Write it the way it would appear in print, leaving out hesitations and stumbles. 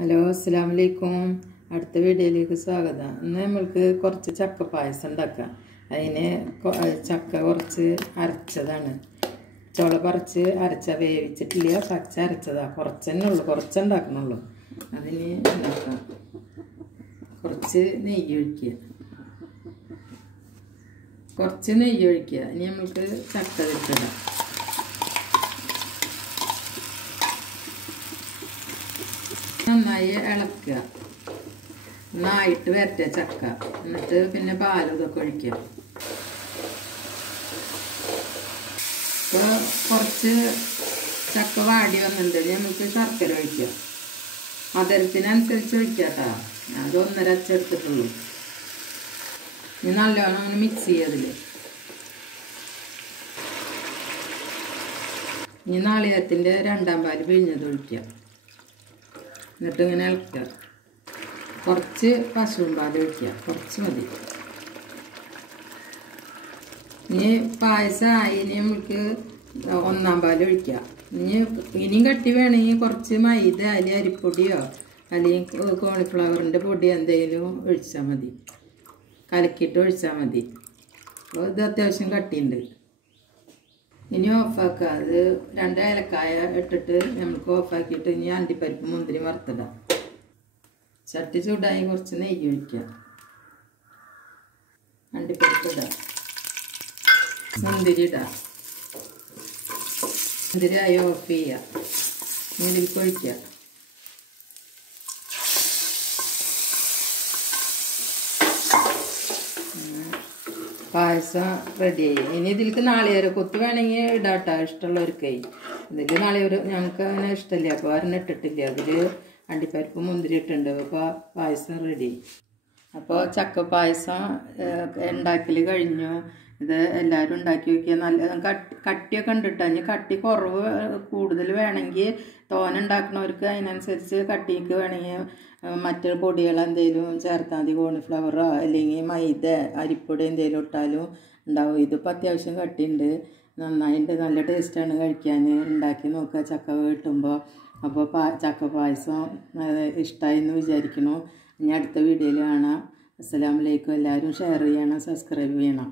Hello അസ്സലാമു അലൈക്കും. അടുത്ത വീഡിയോയിലേക്ക് സ്വാഗതം. ഇന്ന് നമ്മൾക്ക് കുറച്ച് ചക്ക പായസം ഉണ്ടാക്കാം. അതിന് ചക്ക കുറച്ച് അരച്ചതാണ്. ചുള പറിച്ച് വേവിച്ചിട്ടില്ല, പച്ച അരച്ചതാണ്. കുറച്ചെന്നെ ഉള്ളൂ, കുറച്ചുണ്ടാക്കണുള്ളൂ. അതിന് ഉണ്ടാക്കാം. കുറച്ച് നെയ്യ് ഒഴിക്കുക, ഇനി നമ്മൾക്ക് ചക്ക വെച്ചിടാം. നന്നായി ഇളക്കുക, നന്നായിട്ട് വരട്ടെ ചക്ക. എന്നിട്ട് പിന്നെ പാലും ഇതൊക്കെ ഒഴിക്കുക. ഇപ്പോൾ കുറച്ച് ചക്ക വാടി വന്നിട്ടുണ്ട്. നമുക്ക് ശർക്കര ഒഴിക്കുക, മധുരത്തിനനുസരിച്ച് ഒഴിക്കുക കേട്ടോ. അത് 1.5 അച്ചെടുത്തിട്ടുള്ളൂ. ഇനി നല്ലോണം അങ്ങനെ മിക്സ് ചെയ്യുക. ഇനി നാളികേരത്തിൻ്റെ 2ാം പാല് പിഴിഞ്ഞത് ഒഴിക്കുക. എന്നിട്ട് ഇങ്ങനെ ഇളക്കുക. കുറച്ച് പശുവും പാൽ ഒഴിക്കുക, കുറച്ച് മതി. ഇനി പായസമായി. ഇനി നമുക്ക് 1ാം പാൽ ഒഴിക്കുക. ഇനിയും കട്ടി വേണമെങ്കിൽ കുറച്ച് മൈദ അല്ലെങ്കിൽ അരിപ്പൊടിയോ അല്ലെങ്കിൽ കോളിഫ്ലവറിൻ്റെ പൊടി എന്തെങ്കിലും ഒഴിച്ചാൽ മതി, കലക്കിയിട്ട് ഒഴിച്ചാൽ മതി. അപ്പോൾ ഇത് അത്യാവശ്യം കട്ടിയുണ്ട്. ഇനി ഓഫാക്കുക. അത് 2 ഏലക്കായ ഇട്ടിട്ട് നമുക്ക് ഓഫാക്കിയിട്ട് ഇനി അണ്ടിപ്പരിപ്പ് മുന്തിരി വറുത്തിടാം. ചട്ടി ചൂടായി കുറച്ച് നെയ്യ് ഒഴിക്കുക, അണ്ടിപ്പരിപ്പ് ഇടാം, മുന്തിരി ഇടാം. മുന്തിരിയായി ഓഫ് ചെയ്യുക, ഇതിലേക്ക് ഒഴിക്കുക. പായസം റെഡിയായി. ഇനി ഇതിലേക്ക് നാളികേരം കൊത്ത് വേണമെങ്കിൽ ഇടാട്ടോ, ഇഷ്ടമുള്ളവർക്കേ. ഇതിൽ നാളികേരം ഞങ്ങൾക്ക് അങ്ങനെ ഇഷ്ടമില്ല, അപ്പോൾ ആരും ഇട്ടിട്ടില്ല. അതിൽ അണ്ടിപ്പരിപ്പ് മുന്തിരി ഇട്ടുണ്ട്. അപ്പോൾ പായസം റെഡി. അപ്പോൾ ചക്ക പായസം ഉണ്ടാക്കൽ കഴിഞ്ഞു. ഇത് എല്ലാവരും ഉണ്ടാക്കി നോക്കിയാൽ നല്ല കട്ടിയൊക്കെ ഉണ്ട് കേട്ടോ. ഇനി കട്ടി കുറവ് കൂടുതൽ വേണമെങ്കിൽ ഉണ്ടാക്കുന്നവർക്ക് അതിനനുസരിച്ച് കട്ടിക്ക് വേണമെങ്കിൽ മറ്റു പൊടികൾ എന്തെങ്കിലും ചേർത്താൽ മതി. കോളിഫ്ലവറോ അല്ലെങ്കിൽ മൈദ അരിപ്പൊടി എന്തെങ്കിലും ഇട്ടാലും ഉണ്ടാവും. ഇതിപ്പോൾ അത്യാവശ്യം കട്ടിയുണ്ട്, നന്നായിട്ട് നല്ല ടേസ്റ്റാണ് കഴിക്കാൻ. ഉണ്ടാക്കി നോക്കുക ചക്ക കിട്ടുമ്പോൾ. അപ്പോൾ ചക്ക പായസം ഇഷ്ടമായി എന്ന് വിചാരിക്കുന്നു. ഇനി അടുത്ത വീഡിയോയിൽ കാണാം. അസ്സലാമു അലൈക്കും. എല്ലാവരും ഷെയർ ചെയ്യണം, സബ്സ്ക്രൈബ് ചെയ്യണം.